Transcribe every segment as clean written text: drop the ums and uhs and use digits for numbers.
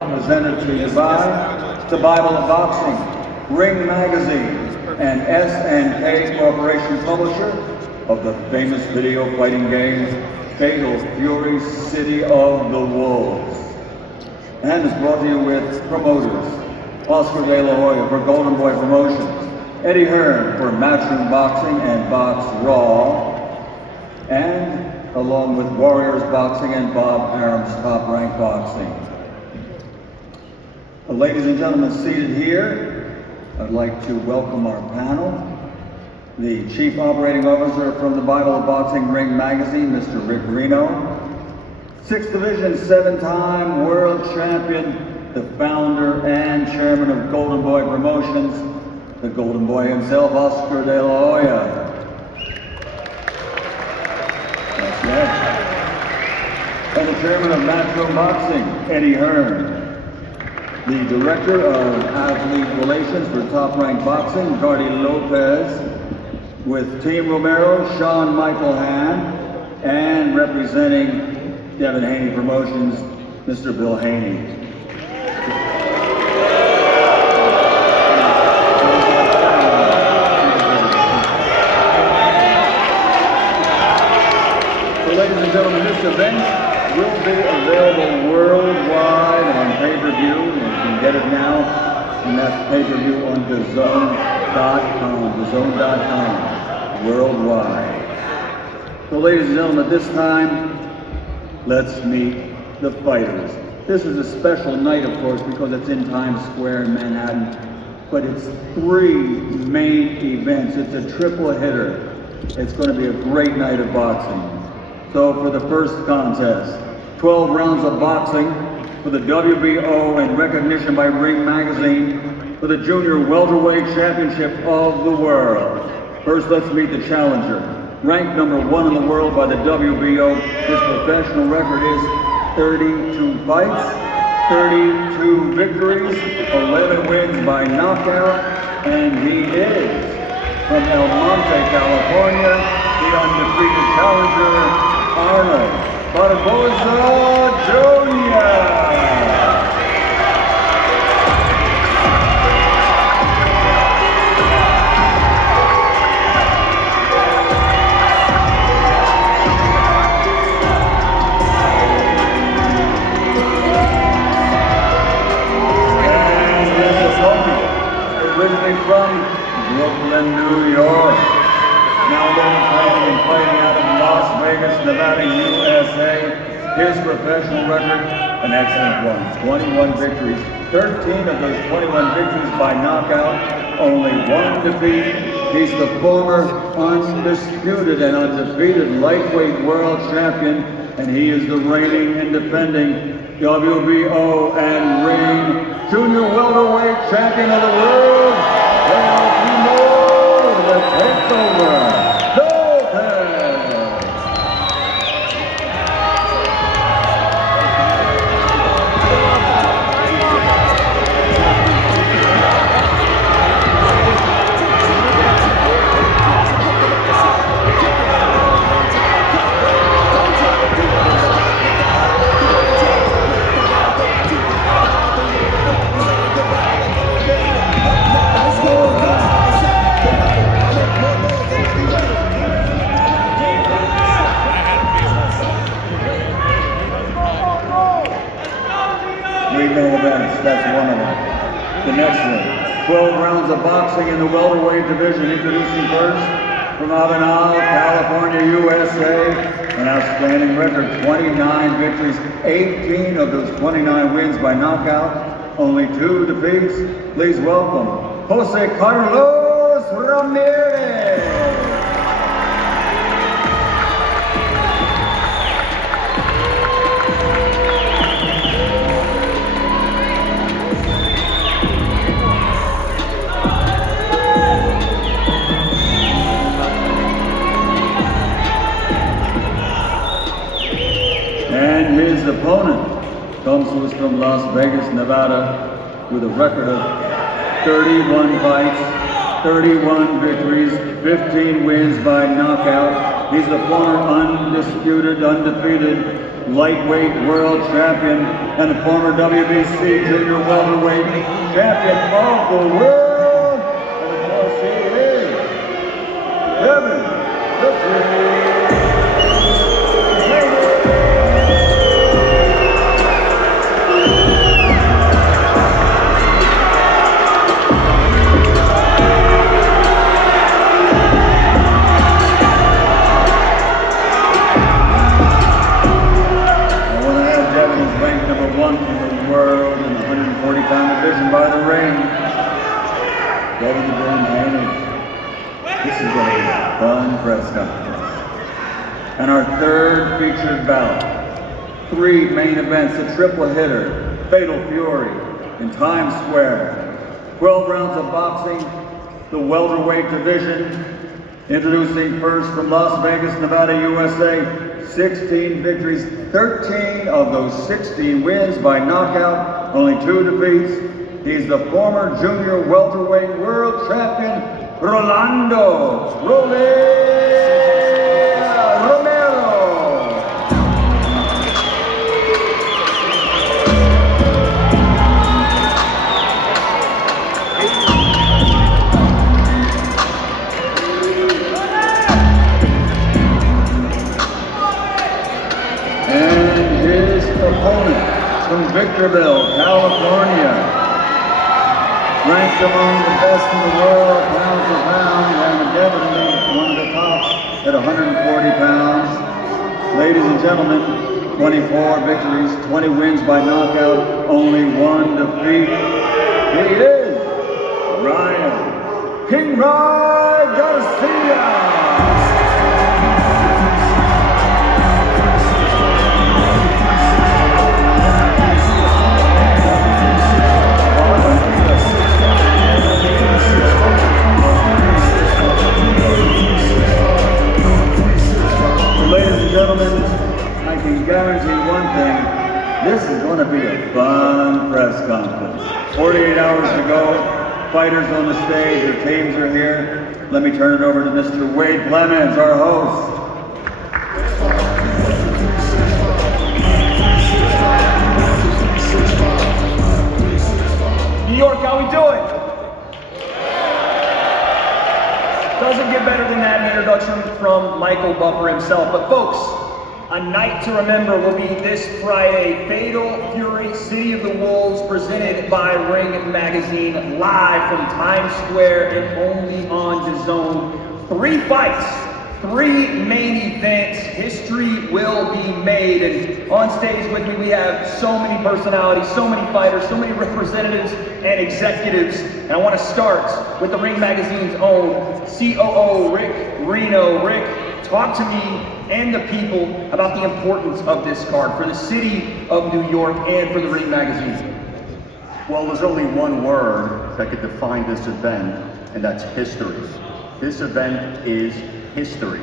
Presented to you by the Bible of Boxing, Ring Magazine, and S&K Corporation, publisher of the famous video fighting game, Fatal Fury City of the Wolves. And is brought to you with promoters, Oscar De La Hoya for Golden Boy Promotions, Eddie Hearn for Matchroom Boxing and Box Raw, and along with Warriors Boxing and Bob Arum's Top Rank Boxing. Ladies and gentlemen seated here, I'd like to welcome our panel. The Chief Operating Officer from the Bible of Boxing Ring Magazine, Mr. Rick Reno. 6th Division 7-time World Champion, the founder and chairman of Golden Boy Promotions, the Golden Boy himself, Oscar De La Hoya. That's right. And the chairman of Matchroom Boxing, Eddie Hearn. The Director of Athlete Relations for Top Rank Boxing, Garcia Lopez, with Team Romero, Sean Michael Han, and representing Devin Haney Promotions, Mr. Bill Haney. So ladies and gentlemen, this event will be available worldwide on pay-per-view. You can get it now, and that's pay-per-view on DAZN.com, worldwide. So ladies and gentlemen, at this time, let's meet the fighters. This is a special night, of course, because it's in Times Square in Manhattan, but it's 3 main events. It's a triple hitter. It's going to be a great night of boxing. So for the first contest, 12 rounds of boxing for the WBO and recognition by Ring Magazine for the Junior Welterweight Championship of the World. First, let's meet the challenger. Ranked number 1 in the world by the WBO, his professional record is 32 fights, 32 victories, 11 wins by knockout, and he is from El Monte, California, the undefeated challenger, Barboza Jr. Originally from Brooklyn, New York. Now training and fighting out of Las Vegas, Nevada, USA. His professional record, an excellent one. 21 victories. 13 of those 21 victories by knockout. Only 1 defeat. He's the former undisputed and undefeated lightweight world champion, and he is the reigning and defending WBO and Ring Junior Welterweight Champion of the world, Teofimo, the takeover. That's one of them. The next one, 12 rounds of boxing in the welterweight division. Introducing first, from Avenal, California, USA, an outstanding record, 29 victories, 18 of those 29 wins by knockout, only 2 defeats. Please welcome Jose Carlos Ramirez. And his opponent comes to us from Las Vegas, Nevada, with a record of 31 fights, 31 victories, 15 wins by knockout, He's the former undisputed, undefeated lightweight world champion and the former WBC junior welterweight champion of the world. And of course, he is Kevin the Haney. One in the world in the 140-pound division by the ring. Kevin the Haney. This is going to be a fun press conference. And our third featured bout. 3 main events, a triple hitter, Fatal Fury in Times Square. 12 rounds of boxing, the welterweight division. Introducing first from Las Vegas, Nevada, USA. 16 victories, 13 of those 16 wins by knockout, only 2 defeats. He's the former junior welterweight world champion, Rolando Romero. Opponent from Victorville, California, ranked among the best in the world, pound for pound, and definitely one of the tops at 140 pounds. Ladies and gentlemen, 24 victories, 20 wins by knockout, only 1 defeat. He is Ryan King Rye Garcia. Ladies and gentlemen, I can guarantee one thing, this is going to be a fun press conference. 48 hours to go, fighters on the stage, their teams are here. Let me turn it over to Mr. Wade Clemens, our host. New York, how we doing? Doesn't get better than that introduction from Michael Buffer himself. But folks, a night to remember will be this Friday. Fatal Fury, City of the Wolves, presented by Ring Magazine, live from Times Square and only on DAZN. 3 fights, 3 main events. History will be made. And on stage with me, we have so many personalities, so many fighters, so many representatives and executives. And I want to start with the Ring Magazine's own COO, Rick Reno. Rick, talk to me and the people about the importance of this card for the city of New York and for the Ring Magazine. Well, there's only one word that could define this event, and that's history. This event is history.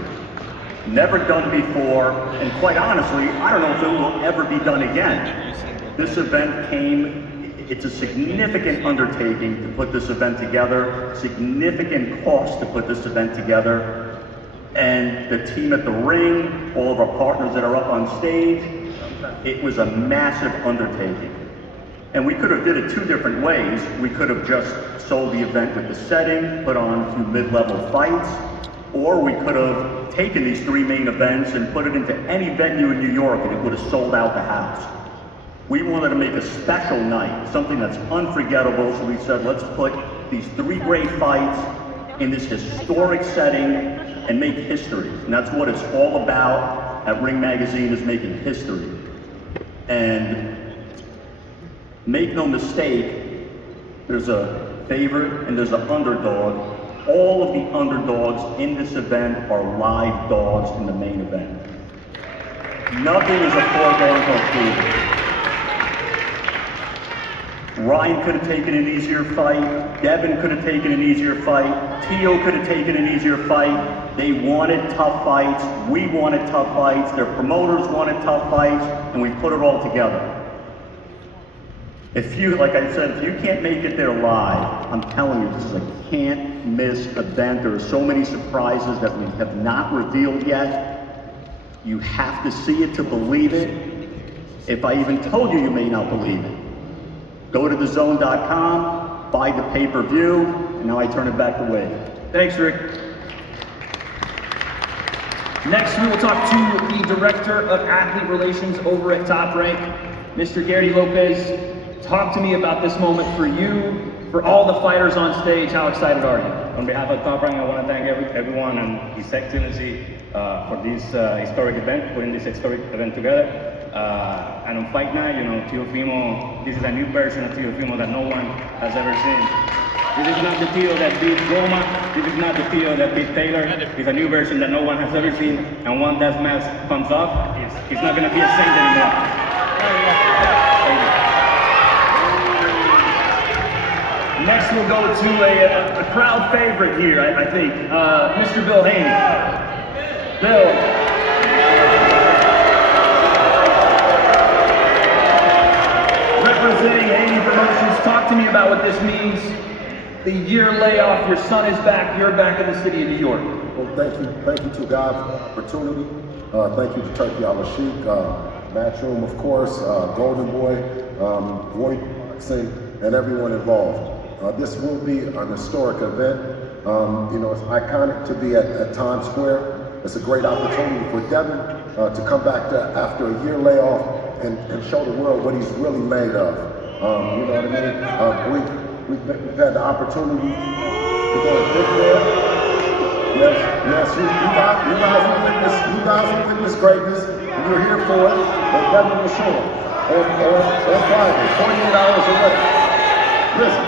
Never done before, and quite honestly, I don't know if it will ever be done again. This event it's a significant undertaking to put this event together, significant cost to put this event together, and the team at the ring, all of our partners that are up on stage, it was a massive undertaking. And we could have did it 2 different ways. We could have just sold the event with the setting, put on 2 mid-level fights, or we could have taken these 3 main events and put it into any venue in New York and it would have sold out the house. We wanted to make a special night, something that's unforgettable, so we said, let's put these 3 great fights in this historic setting and make history. And that's what it's all about at Ring Magazine, is making history. And make no mistake, there's a favorite and there's an underdog. All of the underdogs in this event are live dogs in the main event. Nothing is a foregone conclusion. Ryan could have taken an easier fight. Devin could have taken an easier fight. Teo could have taken an easier fight. They wanted tough fights. We wanted tough fights. Their promoters wanted tough fights, and we put it all together. If you, like I said, if you can't make it there live, I'm telling you, this is a can't miss event. There are so many surprises that we have not revealed yet. You have to see it to believe it. If I even told you, you may not believe it. Go to thezone.com, buy the pay-per-view, and now I turn it back to Wade. Thanks, Rick. Next, we will talk to the Director of Athlete Relations over at Top Rank, Mr. Gary Lopez. Talk to me about this moment for you, for all the fighters on stage. How excited are you? On behalf of Top Rank, I want to thank everyone and His Excellency for this historic event, putting this historic event together. And on fight night, you know, Teofimo, this is a new version of Teofimo that no one has ever seen. This is not the Teo that beat Roma. This is not the Teo that beat Taylor. It's a new version that no one has ever seen. And once that mask comes off, it's not going to be a saint anymore. Thank you. Next, we'll go to a crowd favorite here, I think, Mr. Bill Haney. Bill. Representing Haney Promotions, talk to me about what this means. The year layoff, your son is back, you're back in the city of New York. Well, thank you to God for the opportunity. Thank you to Turkey Al-Sheikh, Matchroom, of course, Golden Boy, Roy Boxing, and everyone involved. This will be an historic event. You know, it's iconic to be at Times Square. It's a great opportunity for Devin to come back after a year layoff and show the world what he's really made of. You know what I mean? We've had the opportunity to go and pick there. Yes, you guys will witness greatness, and you're here for it, but Devin will show it. On Friday, 48 hours away. Listen.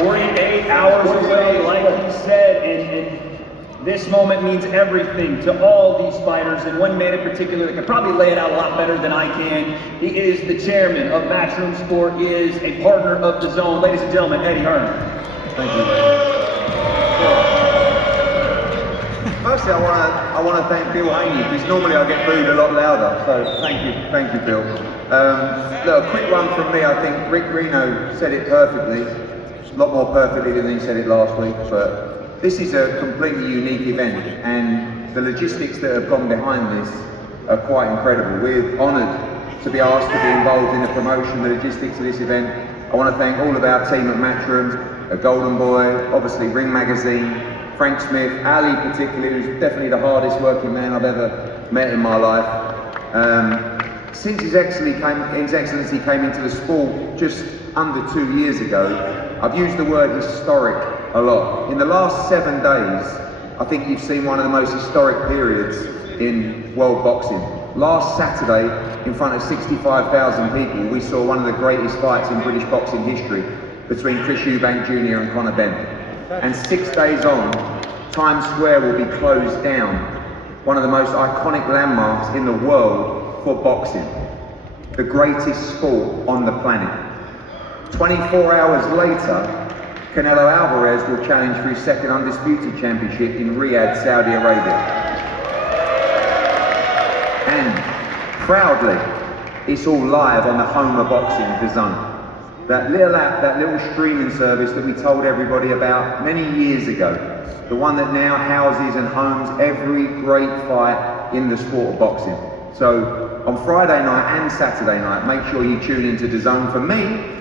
48 hours away, like he said, and this moment means everything to all these fighters, and one man in particular that can probably lay it out a lot better than I can. He is the chairman of Matchroom Sport, is a partner of The Zone. Ladies and gentlemen, Eddie Hearn. Thank you. Firstly, I want to thank Bill Haney, because normally I get booed a lot louder, so thank you, Bill. Look, a quick one from me. I think Rick Reno said it perfectly, a lot more perfectly than he said it last week, but this is a completely unique event, and the logistics that have gone behind this are quite incredible. We're honoured to be asked to be involved in the promotion, the logistics of this event. I want to thank all of our team at Matchroom, Golden Boy, obviously Ring Magazine, Frank Smith, Ali particularly, who's definitely the hardest working man I've ever met in my life. Since His Excellency came into the sport just under 2 years ago, I've used the word historic a lot. In the last 7 days, I think you've seen one of the most historic periods in world boxing. Last Saturday, in front of 65,000 people, we saw one of the greatest fights in British boxing history between Chris Eubank Jr. and Conor Benn. And 6 days on, Times Square will be closed down, one of the most iconic landmarks in the world for boxing, the greatest sport on the planet. 24 hours later, Canelo Alvarez will challenge for his second undisputed championship in Riyadh, Saudi Arabia. And proudly, it's all live on the home of boxing, The Zone. That little app, that little streaming service that we told everybody about many years ago. The one that now houses and homes every great fight in the sport of boxing. So on Friday night and Saturday night, make sure you tune into The Zone. For me,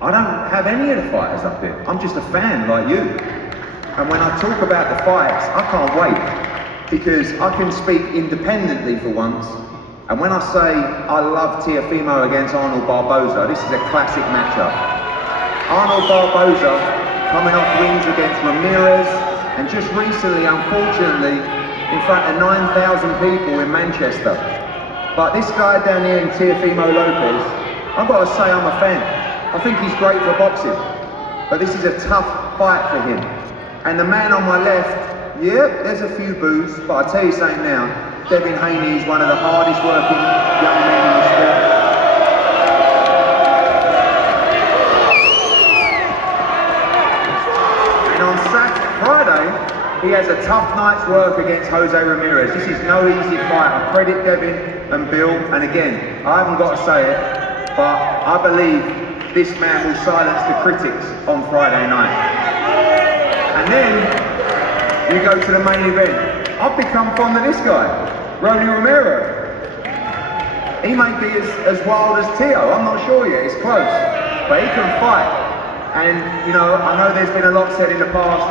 I don't have any of the fighters up here. I'm just a fan like you. And when I talk about the fights, I can't wait, because I can speak independently for once. And when I say I love Teofimo against Arnold Barboza, this is a classic matchup. Arnold Barboza coming off wins against Ramirez, and just recently, unfortunately, in front of 9,000 people in Manchester. But this guy down here in Teofimo Lopez, I've got to say I'm a fan. I think he's great for boxing, but this is a tough fight for him. And the man on my left, yeah, there's a few boos, but I'll tell you something now, Devin Haney is one of the hardest working young men in the sport. And on Friday, he has a tough night's work against Jose Ramirez. This is no easy fight. I credit Devin and Bill, and again, I haven't got to say it, but I believe this man will silence the critics on Friday night. And then you go to the main event. I've become fond of this guy, Romero. He may be as wild as Teo, I'm not sure yet, it's close, but he can fight. And you know, I know there's been a lot said in the past.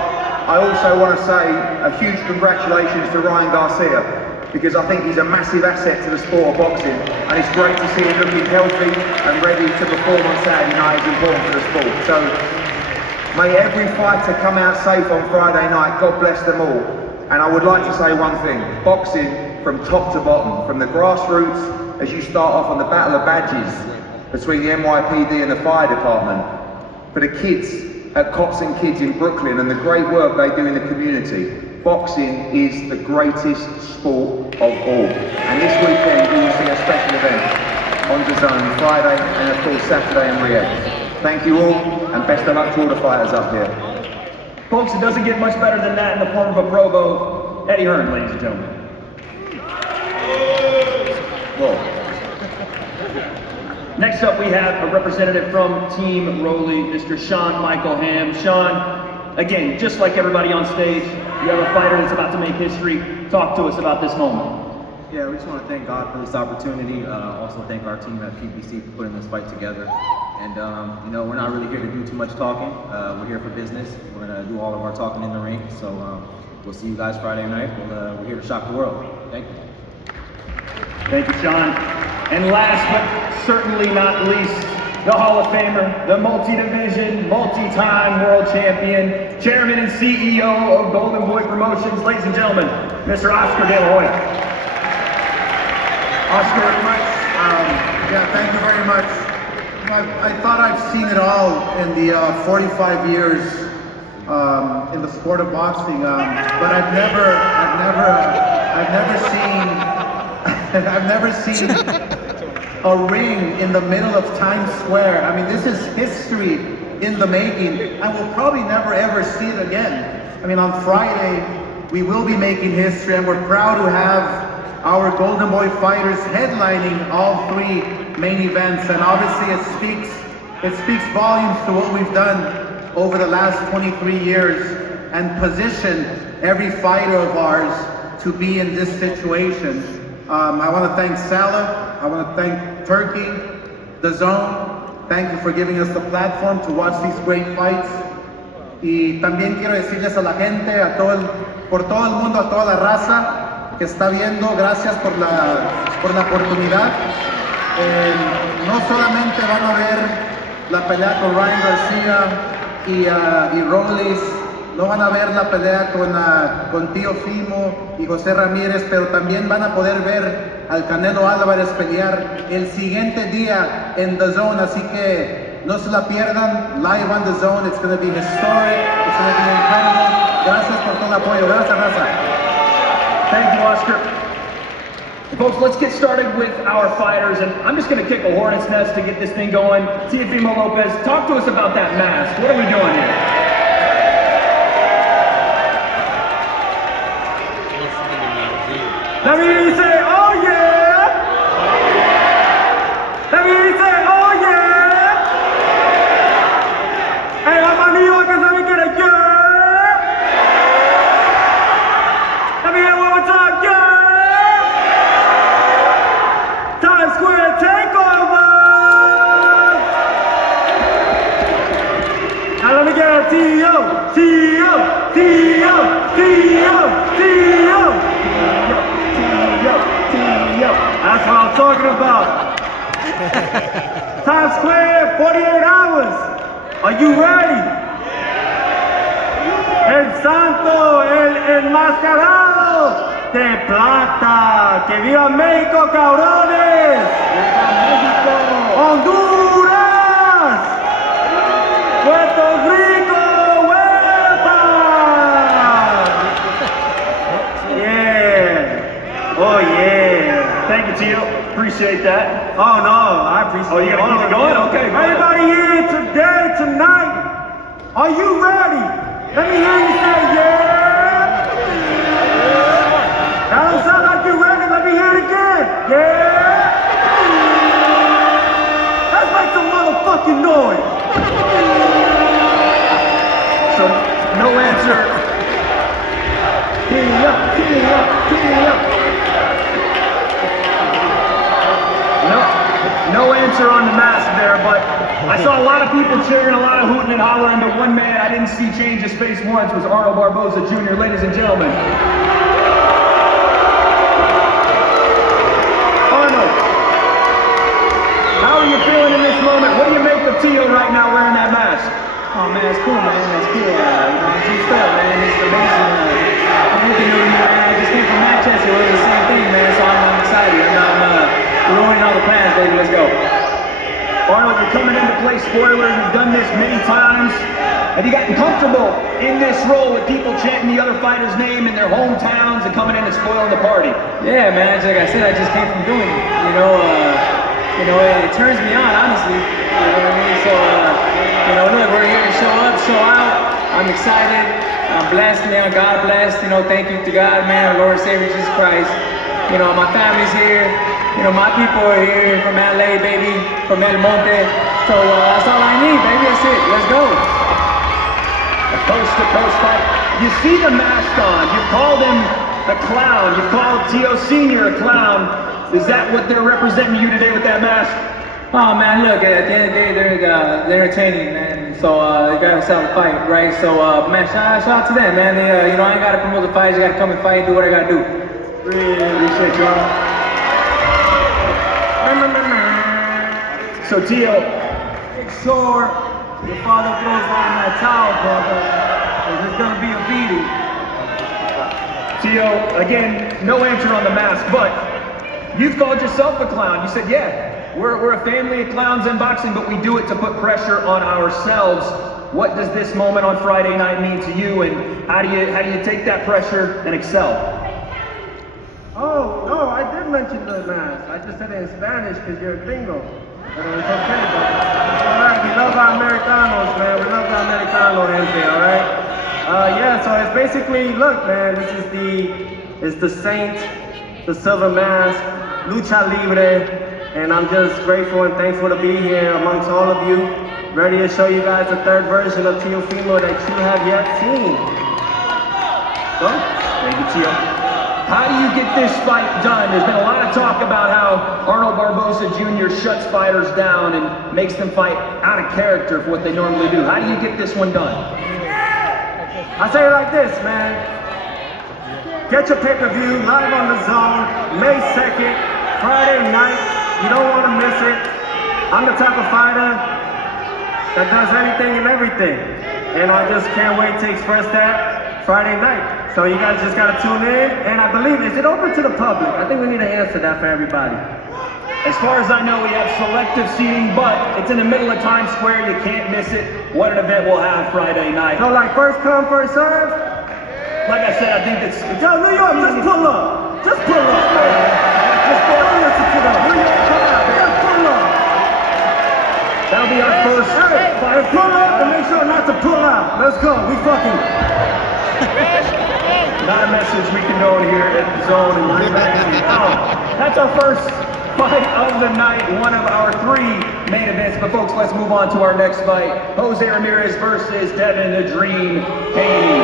I also want to say a huge congratulations to Ryan Garcia, because I think he's a massive asset to the sport of boxing, and it's great to see him looking healthy and ready to perform on Saturday night. Is important for the sport. So may every fighter come out safe on Friday night. God bless them all. And I would like to say one thing: boxing from top to bottom, from the grassroots, as you start off on the battle of badges between the NYPD and the fire department, for the kids at Cops and Kids in Brooklyn and the great work they do in the community. Boxing is the greatest sport of all. And this weekend we will see a special event on DAZN Friday and of course Saturday in Riyadh. Thank you all, and best of luck to all the fighters up here. Folks, it doesn't get much better than that in the form of a Provo. Eddie Hearn, ladies and gentlemen. Whoa. Next up, we have a representative from Team Rowley, Mr. Sean Michael Ham. Sean, again, just like everybody on stage, you have a fighter that's about to make history. Talk to us about this moment. Yeah, we just want to thank God for this opportunity. Also thank our team at PPC for putting this fight together. And you know, we're not really here to do too much talking. We're here for business. We're going to do all of our talking in the ring. So we'll see you guys Friday night. We're here to shock the world. Thank you. Thank you, Sean. And last but certainly not least, the Hall of Famer, the multi-division, multi-time world champion, chairman and CEO of Golden Boy Promotions, ladies and gentlemen, Mr. Oscar De La Hoya. Oscar, very much. Yeah, thank you very much. I thought I've seen it all in the 45 years in the sport of boxing, but I've never seen a ring in the middle of Times Square. I mean, this is history in the making, and we'll probably never ever see it again. I mean, on Friday, we will be making history, and we're proud to have our Golden Boy fighters headlining all three main events. And obviously it speaks volumes to what we've done over the last 23 years and position every fighter of ours to be in this situation. I want to thank Salah, I want to thank Turkey, DAZN. Thank you for giving us the platform to watch these great fights. Y también quiero decirles a la gente, por todo el mundo, a toda la raza que está viendo, gracias por la oportunidad. No solamente van a ver la pelea con Ryan Garcia y Robles, no van a ver la pelea con Teofimo y José Ramirez, pero también van a poder ver al Canelo Álvarez pelear el siguiente día en DAZN, así que no se la pierdan, live on DAZN. It's going to be historic, it's going to be incredible. Gracias por todo el apoyo, gracias raza. Thank you, Oscar. Folks, let's get started with our fighters, and I'm just going to kick a hornet's nest to get this thing going. Teofimo Lopez, talk to us about that mask. What are we doing here? Let me hear you say, oh yeah! Let me hear you say, oh yeah! Hey, I'm a New Yorker, let me get a yeah! Let me hear one more time, yeah! Times Square takeover! Now let me get a T.O., T.O., T.O., T.O., T.O. That's what I'm talking about. Times Square, 48 hours. Are you ready? El Santo, el enmascarado de plata. Que viva México, cabrones. México. Honduras. Puerto Rico, huepa. Yeah. Oh yeah. Thank you, Tito. Appreciate that. Oh no, I appreciate it. Oh, you gotta keep it going? Okay. Everybody here today, tonight, are you ready? Let me hear you say yeah. That don't sound like you're ready. Let me hear it again. Yeah. Let's fucking noise. So, no answer. Tee up, tee up, tee up. No answer on the mask there, but I saw a lot of people cheering, a lot of hooting and hollering, but one man I didn't see change his face once was Arnold Barboza Jr., ladies and gentlemen. Arnold, how are you feeling in this moment? What do you make of Tio right now wearing that mask? Oh man, it's cool, man. It's cool. I'm juiced up, man. It's amazing. I'm looking over here, man. I just came from Manchester. It was the same thing, man. So I'm excited. I'm ruining all the plans, baby. Let's go. Arnold, you're coming into play spoiler. You've done this many times. Have you gotten comfortable in this role with people chanting the other fighter's name in their hometowns and coming in and spoiling the party? Yeah, man. Like I said, I just came from doing it. It turns me on, honestly. You know what I mean? So, look, we're here to show up, show out. I'm excited. I'm blessed, man. God blessed. Thank you to God, man, our Lord and Savior Jesus Christ. My family's here. My people are here from LA, baby, from El Monte. So that's all I need, baby. That's it. Let's go. A coast-to-coast fight. You see the mask on. You've called him a clown. You've called Tio Sr. a clown. Is that what they're representing to you today with that mask? Oh man, look, at the end of the day, they're entertaining, man. So they gotta sell the fight, right? So man, shout out to them, man. I ain't gotta promote the fights. You gotta come and fight and do what I gotta do. Really appreciate you all. So Tio, Make sure your father throws down that towel, brother. Because it's gonna be a beating. Tio, again, no answer on the mask, but you've called yourself a clown. You said, yeah, we're a family of clowns in boxing, but we do it to put pressure on ourselves. What does this moment on Friday night mean to you, and how do you take that pressure and excel? Oh, no, I did mention the mask. I just said it in Spanish because you're a gringo. But it's okay, but all right, we love our Americanos, man. We love the Americano gente, all right? Yeah, so it's basically, look, man, it's the Saint, the Silver Mask, Lucha Libre, and I'm just grateful and thankful to be here amongst all of you, ready to show you guys the third version of Teofimo that you have yet seen. Go. Thank you, Tio. How do you get this fight done? There's been a lot of talk about how Arnold Barboza Jr. shuts fighters down and makes them fight out of character for what they normally do. How do you get this one done? I say it like this, man. Get your pay-per-view live on the zone, May 2nd, Friday night. You don't want to miss it. I'm the type of fighter that does anything and everything. And I just can't wait to express that Friday night. So you guys just gotta tune in. And I believe, is it open to the public? I think we need to answer that for everybody. As far as I know, we have selective seating, but it's in the middle of Times Square. You can't miss it. What an event we'll have Friday night. So like first come, first serve? Like I said, I think it's... Tell New York, just pull up. Just pull up, man. Just don't listen to them. New York, come out. Just pull up. That'll be our first Hey, pull up and make sure not to pull out. Let's go. We fucking... Not a message we condone here at the Zone and Ring Magazine. That's our first fight of the night, one of our 3 main events. But folks, let's move on to our next fight. Jose Ramirez versus Devin the Dream Haney.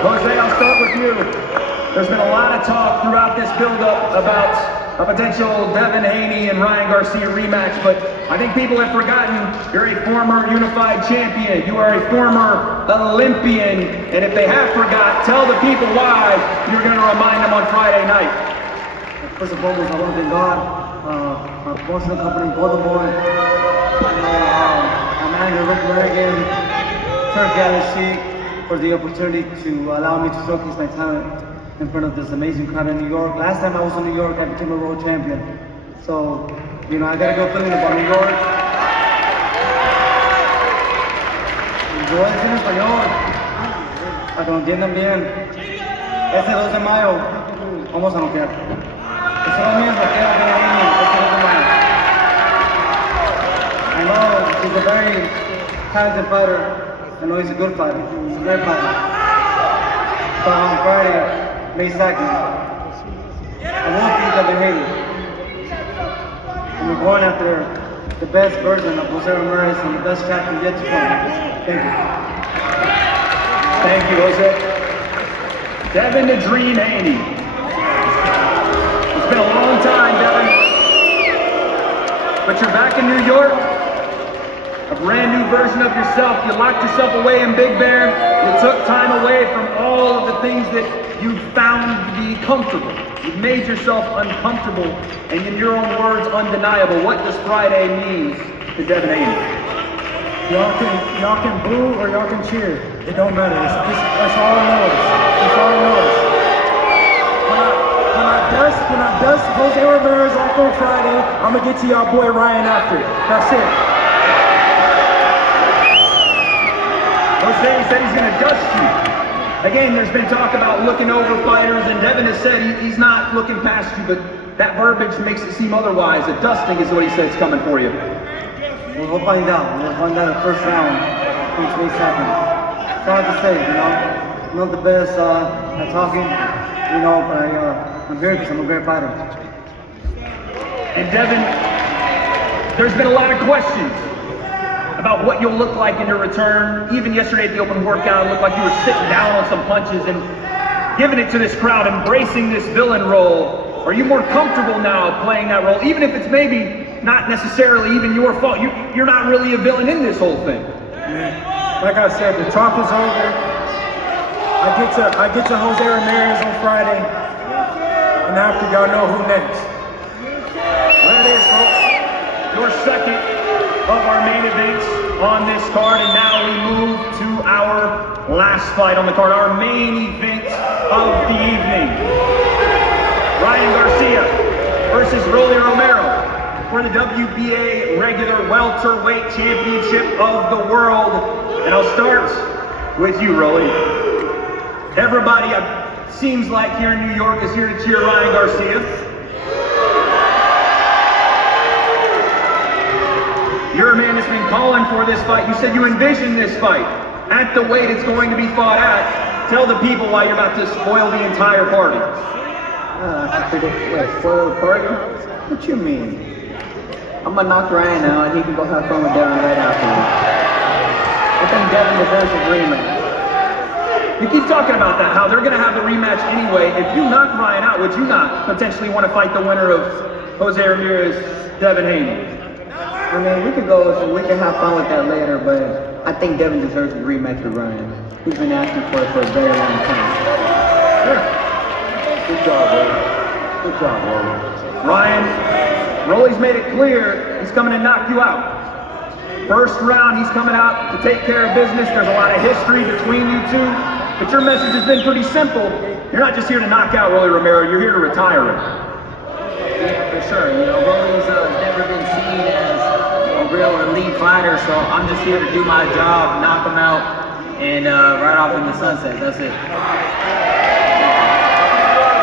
Jose, I'll start with you. There's been a lot of talk throughout this build-up about a potential Devin Haney and Ryan Garcia rematch, but I think people have forgotten you're a former unified champion. You are a former Olympian, and if they have forgot, tell the people why you're going to remind them on Friday night. First and foremost, I want to thank God, our promotional company, Golden Boy, our manager, Rick Reagan, Turk Galaxy, for the opportunity to allow me to showcase my talent in front of this amazing crowd in New York. Last time I was in New York, I became a world champion. So, I gotta go feeling about New York. Yo voy a decir en español, para que lo entiendan bien. Este 2 de mayo, vamos a noquear. Eso no means noquear a Haney, este 2 de mayo. I know he's a very talented fighter. I know he's a good fighter. He's a great fighter. But on Friday, May 2nd, I won't beat Devin Haney. I'm we're going after the best version of Jose Ramirez and the best champion yet to come. Thank you. Thank you, Jose. Devin the Dream Haney. It's been a long time, Devin. But you're back in New York. A brand new version of yourself. You locked yourself away in Big Bear. You took time away from all of the things that you found to be comfortable. You've made yourself uncomfortable, and in your own words, undeniable. What does Friday mean to Devin Haney? Y'all can boo or y'all can cheer. It don't matter. That's all noise. It's all noise. When I dust Jose Ramirez off on Friday, I'm gonna get to y'all boy Ryan after. That's it. Jose said he's gonna dust you. Again, there's been talk about looking over fighters, and Devin has said he's not looking past you, but that verbiage makes it seem otherwise. A dusting is what he said is coming for you. We'll find out. We'll find out in the first round. Which may happen. It's hard to say, you know. I'm not the best at talking, you know, but I'm here because I'm a great fighter. And Devin, there's been a lot of questions about what you'll look like in your return. Even yesterday at the open workout, it looked like you were sitting down on some punches and giving it to this crowd, embracing this villain role. Are you more comfortable now playing that role, even if it's maybe not necessarily even your fault? You're not really a villain in this whole thing. Yeah. Like I said, the talk is over. I get to Jose Ramirez on Friday, and after y'all know who next. There it is, folks. Your second of our main events on this card, and now we move to our last fight on the card, our main event of the evening. Ryan Garcia versus Romero for the WBA regular welterweight championship of the world. And I'll start with you, Rolly. Everybody, seems like here in New York, is here to cheer Ryan Garcia. You're a man that's been calling for this fight. You said you envisioned this fight at the weight it's going to be fought at. Tell the people why you're about to spoil the entire party. Spoil the party? What you mean? I'm gonna knock Ryan out and he can go have fun with Devin right afterwards. I think Devin deserves a rematch. You keep talking about that, how they're gonna have the rematch anyway. If you knock Ryan out, would you not potentially want to fight the winner of Jose Ramirez, Devin Haney? I mean, we could go, so we can have fun with that later, but I think Devin deserves a rematch with Ryan. He's been asking for it for a very long time. Sure. Good job, Rolly. Good job, Rolly. Ryan, Rolly's made it clear he's coming to knock you out. First round, he's coming out to take care of business. There's a lot of history between you two, but your message has been pretty simple. You're not just here to knock out Rolly Romero, you're here to retire him. Yeah, for sure. You know, Rolly's never been seen as a real elite fighter, so I'm just here to do my job, knock him out, and right off in the sunset. That's it.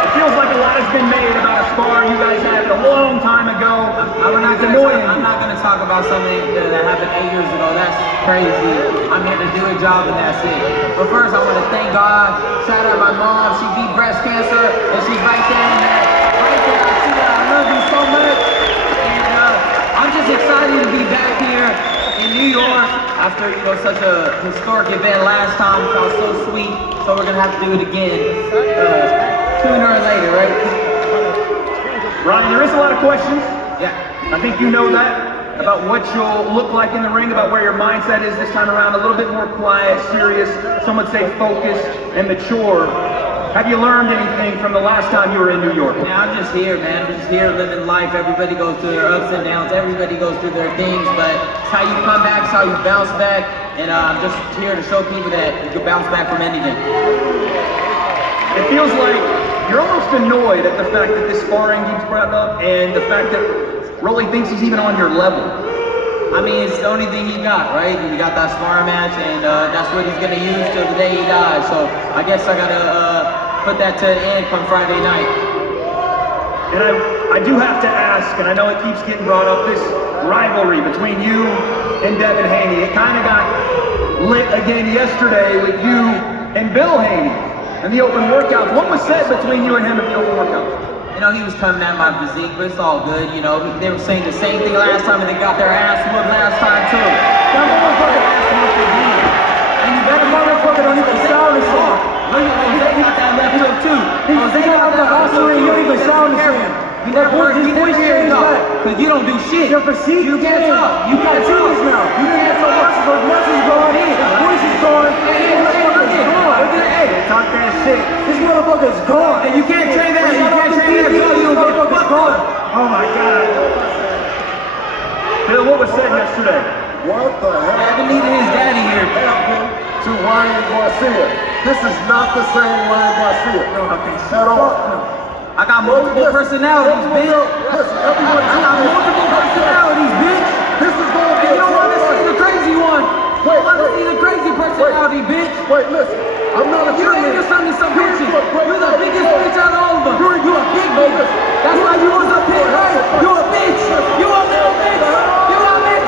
It feels like a lot has been made about a spar you guys had a long time ago. I'm not going to talk about something that happened 8 years ago. That's crazy. I'm here to do a job and that's it. But first, I want to thank God. Shout out my mom. She beat breast cancer and she's right there in there. Right there. I see that. I love you so much. And I'm just excited to be back here in New York after, you know, such a historic event last time. It felt so sweet. So we're going to have to do it again sooner or later, right? Ryan, there is a lot of questions. Yeah. I think you know that, about what you'll look like in the ring, about where your mindset is this time around, a little bit more quiet, serious, some would say focused and mature. Have you learned anything from the last time you were in New York? Man, I'm just here, man. I'm just here living life. Everybody goes through their ups and downs. Everybody goes through their things, but it's how you come back, it's how you bounce back, and I'm just here to show people that you can bounce back from anything. It feels like you're almost annoyed at the fact that this sparring keeps brought up and the fact that Rolly thinks he's even on your level. I mean, it's the only thing he got, right? He got that sparring match, and that's what he's going to use till the day he dies. So I guess I got to put that to an end come Friday night. And I do have to ask, and I know it keeps getting brought up, this rivalry between you and Devin Haney. It kind of got lit again yesterday with you and Bill Haney and the open workouts. What was said between you and him at the open workouts? You know, he was coming at my physique, but it's all good. You know, they were saying the same thing last time, and they got their ass whooped last time too. That motherfucker ass whooped again. And you better motherfucker don't even sound the same. Look at Jose got that left hook too. Jose got that left hook too. You don't even sound the same. You never heard his voice change back. Because you don't do shit. Your physique, you can't talk. You got cheese now. You can't talk. Those muscles gone in. His voice is gone. Hey, talk that shit. This motherfucker's gone. And you can't train that. You can't train that. You don't get fucked up. Oh my God. Bill, what was said yesterday? What the hell? I haven't needed his daddy here. To Ryan Garcia. This is not the same Ryan Garcia. At all. I got multiple personalities, bitch. I got multiple personalities, bitch. This is going to be. You don't want to see the crazy one. You want to see the crazy personality, bitch. Wait, listen. I'm not a You ain't just something some bitches. You're the biggest bitch out of all of them. You're a big bitch. That's why you was a pig, right? You're a bitch. You a little bitch. You a bitch.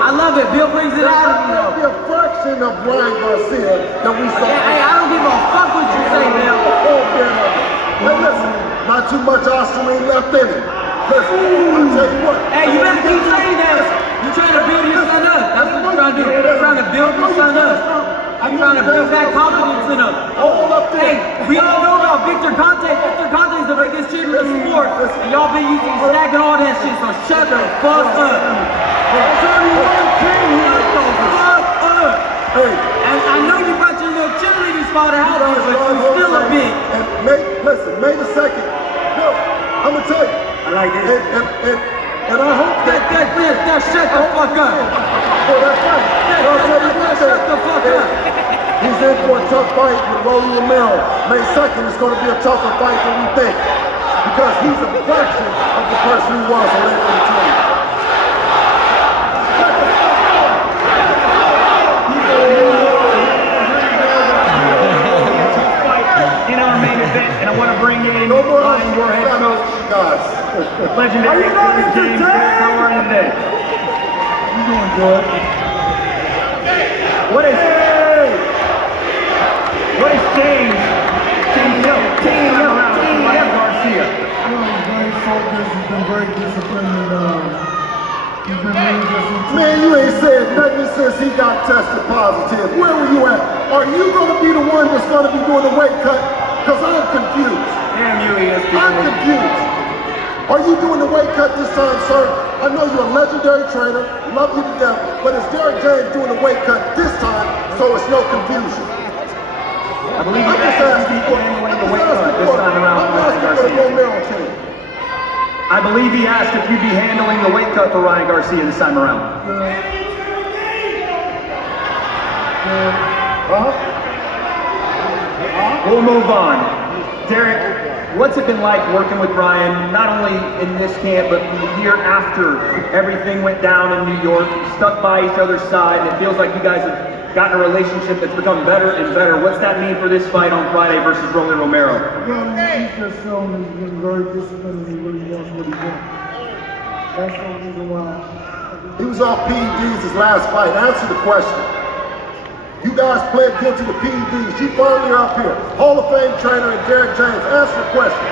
I love it. Bill brings it out of me, though. Be a fraction of Ryan Garcia that we saw. Hey, I don't give a fuck what you say, Bill. Hey, listen, not too much osprey left in it. Listen, I'll tell you what. Hey, you better keep saying that. You're trying to build your son up. That's what you're trying to do. You're trying to build your son up. I'm trying to bring back confidence in him. Hey, we all know about Victor Conte. Victor Conte is the biggest cheater in the sport. And y'all been using Stack and all that shit, so shut the fuck up. There's only one king here. Shut the fuck up. Hey. And I know you brought your little cheerleading spot to help you, but you still a bitch. And May the 2nd. No, I'm gonna tell you. I like this. And I hope that shut the fuck up. Oh, that's right. Shut the fuck up. He's in for a tough fight with Romero. May 2nd is going to be a tougher fight than we think. Because he's a fraction of the person he was on that team. In our main event, and I want to bring in No more Ryan, your head coach, guys. legendary James. How are you today? You doing good? What is James around Garcia? He's very focused, he's been very disciplined, and he's been really disciplined. Man, you ain't said nothing since he got tested positive. Where were you at? Are you going to be the one that's going to be doing the weight cut? Because I'm confused. Damn you, ESPN. I'm confused. Are you doing the weight cut this time, sir? I know you're a legendary trainer, love you to death, but is Derek James doing the weight cut this time so it's no confusion? I believe you asked if he's handling the weight cut this time around. I believe he asked if you'd be handling the weight cut for Ryan Garcia this time around. We'll move on. Derek, what's it been like working with Ryan, not only in this camp, but the year after everything went down in New York? You stuck by each other's side, and it feels like you guys have gotten a relationship that's become better and better. What's that mean for this fight on Friday versus Romero? Well, he's just shown he's been very disciplined and he really wants what he wants. That's the reason why. He was off PEDs his last fight. Answer the question. You guys pled guilty to PEDs. You finally are up here. Hall of Fame trainer and Derek James. Answer the question.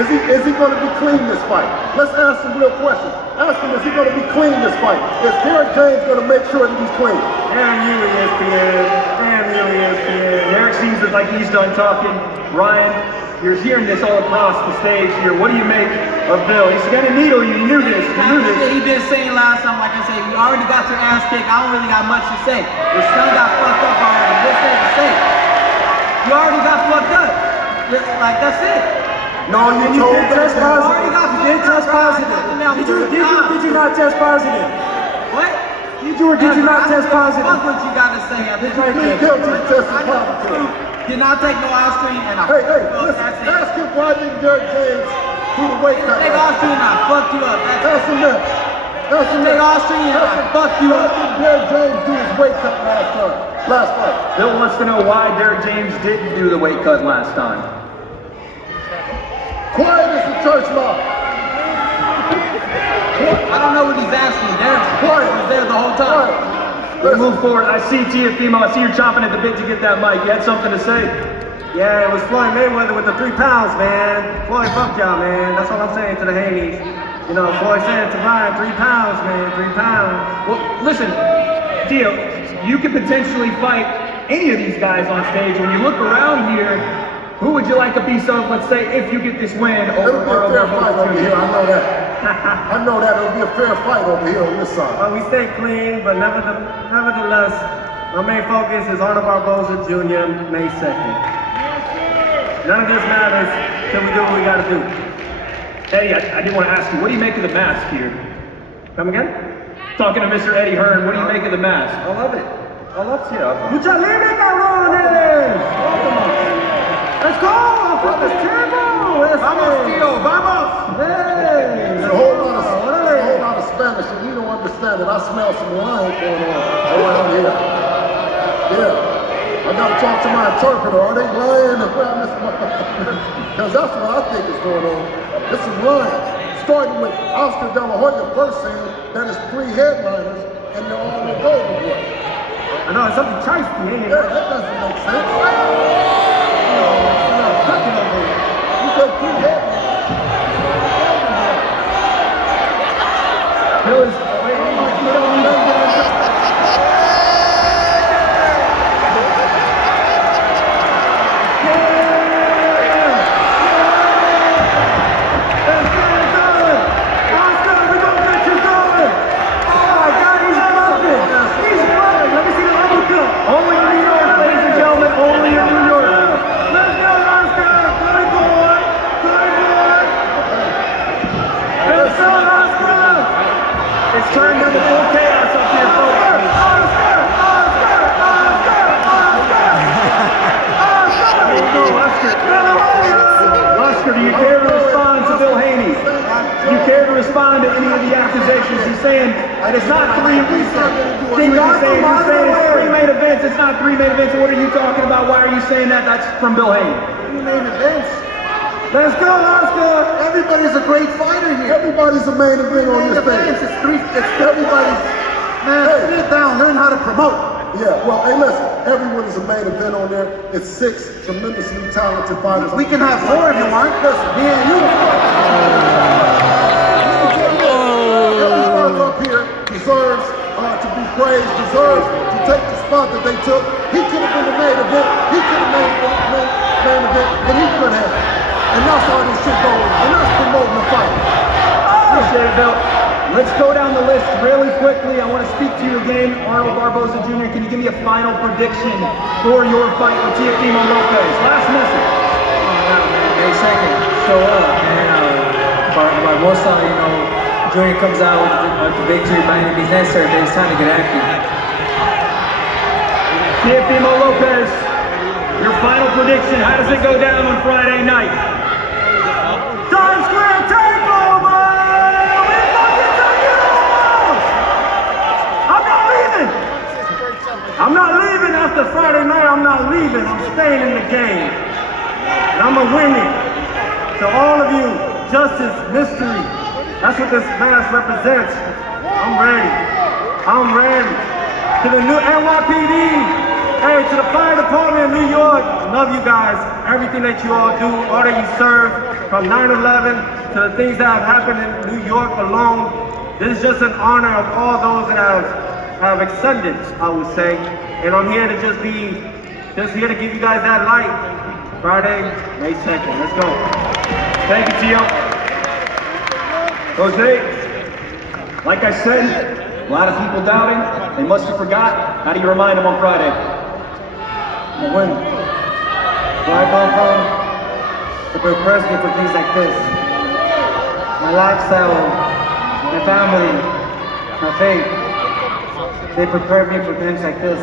Is he going to be clean this fight? Let's ask some real questions. Ask him, is he going to be clean this fight? Is Derek James going to make sure that he's clean? Damn you, ESPN. Damn you, ESPN. Derek seems like he's done talking. Ryan, you're hearing this all across the stage here. What do you make of Bill? He's going to needle you. You knew this. You knew this. He been saying last time, like I said, you already got your ass kicked. I don't really got much to say. Your son got fucked up already. What's there to say? You already got fucked up. Like, that's it. No, you told me. You did test positive. Did you not test positive? What? Did you or did you not test positive? Fuck what you gotta say. I Plead guilty to testing positive. Did not take no ice cream and I listen, ask him why didn't Derek James do the weight cut? Take ice cream and I fucked you up. Ask him that. Ask him take that. ice cream and I fucked you up. Why didn't Derek James do his weight cut last fight? Bill wants to know why Derek James didn't do the weight cut last time. Quiet as the church mouse. I don't know what he's asking. Derek was there the whole time. We move forward. I see Teofimo. I see you're chomping at the bit to get that mic. You had something to say? Yeah, it was Floyd Mayweather with the 3 pounds, man. Floyd, fuck y'all, man. That's all I'm saying to the Haneys. You know, Floyd said to Ryan, 3 pounds, man, 3 pounds. Well, listen, Teo, you could potentially fight any of these guys on stage. When you look around here, who would you like a piece of, let's say, if you get this win over It'll be a fair fight over here, I know that. I know that it'll be a fair fight over here on this side. Well, we stay clean, but nevertheless, my main focus is Arnold Barboza Jr., May 2nd. None of this matters till we do what we gotta do. Eddie, I did want to ask you, what do you make of the mask here? Come again? Talking to Mr. Eddie Hearn, what do you make of the mask? I love it. I love it. Mucha libre, cabrones! Let's go! Flip this table! Vamos, Tio, vamos! Hey! There's a whole lot of Spanish, and you don't understand it. I smell some wine going on around here. Yeah. I gotta talk to my interpreter. Are they lying around this? Because that's what I think is going on. It's some lying. Starting with Oscar De La Hoya first saying that it's 3 headliners and they're all in Golden Boy. I know, it's something chicey, ain't it? Yeah, that doesn't make sense. You said 3 headliners. Bill is, wait, only in New York, ladies and gentlemen, only in New York. Let's go, Oscar! Good boy! Good boy! Let's go, Oscar! It's turned into full chaos up here, folks. Oscar, do you care to respond to Bill Haney? Do you care to respond to any of the accusations? He's saying that it's not 3. He's saying it's 3 main events. It's not 3 main events. What are you talking about? Why are you saying that? That's from Bill Haney. 3 main events. Let's go, Oscar! Everybody's a great fighter here. Everybody's a main event on this thing. It's everybody's. Man, sit down, learn how to promote. Yeah, well, hey, listen, everyone is a main event on there. It's 6 tremendously talented fighters. We can have 4 if you want. Listen, Me and you. everyone up here deserves to be praised, deserves to take the spot that they took. He could have been the main event. He could have made the main event, and he could have. And that's how this shit goes. And that's promoting the fight. Appreciate it, Bill. Let's go down the list really quickly. I want to speak to you again, Arnold Barboza Jr. Can you give me a final prediction for your fight with Teofimo Lopez? Last message. May 2nd, show up, and Barboza, Junior comes out with the victory by any means necessary, but it's time to get active. Teofimo Lopez, your final prediction. How does it go down on Friday night? Times Square takeover! We fucking took it almost! I'm not leaving after Friday night. I'm not leaving. I'm staying in the game. And I'm gonna win it. To all of you, justice, mystery. That's what this mask represents. I'm ready. I'm ready. To the new NYPD. Hey, to the fire department in New York, love you guys. Everything that you all do, all that you serve, from 9/11 to the things that have happened in New York alone. This is just an honor of all those that have extended, I would say. And I'm here to just here to give you guys that light. Friday, May 2nd. Let's go. Thank you, Tio. Jose, like I said, a lot of people doubting. They must have forgot. How do you remind them on Friday? The win. Where I come from, it prepares me for things like this. My lifestyle, my family, my faith, they prepared me for things like this.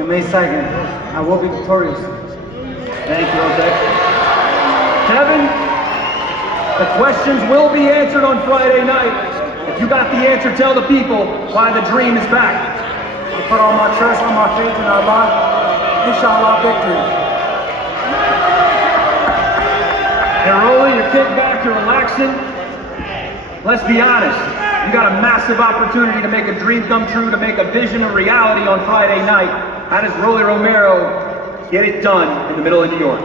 On May 2nd, I will be victorious. Thank you, Jose. Kevin, the questions will be answered on Friday night. If you got the answer, tell the people why the dream is back. I put all my trust and my faith in Allah. Inshallah, victory. You're rolling, you're kicked back, you're relaxing. Let's be honest. you got a massive opportunity to make a dream come true, to make a vision a reality on Friday night. How does Romero get it done in the middle of New York?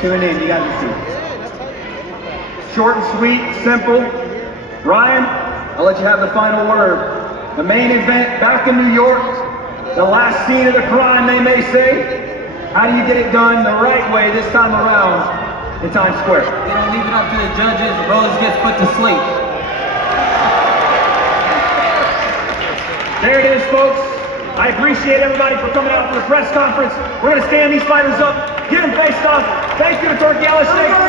Tune in, you got to see. Short and sweet, simple. Ryan, I'll let you have the final word. The main event back in New York, the last scene of the crime, they may say. How do you get it done the right way this time around in Times Square? They don't leave it up to the judges. Rose gets put to sleep. There it is, folks. I appreciate everybody for coming out for the press conference. We're going to stand these fighters up, get them faced off. Thank you to Turkey Alashek.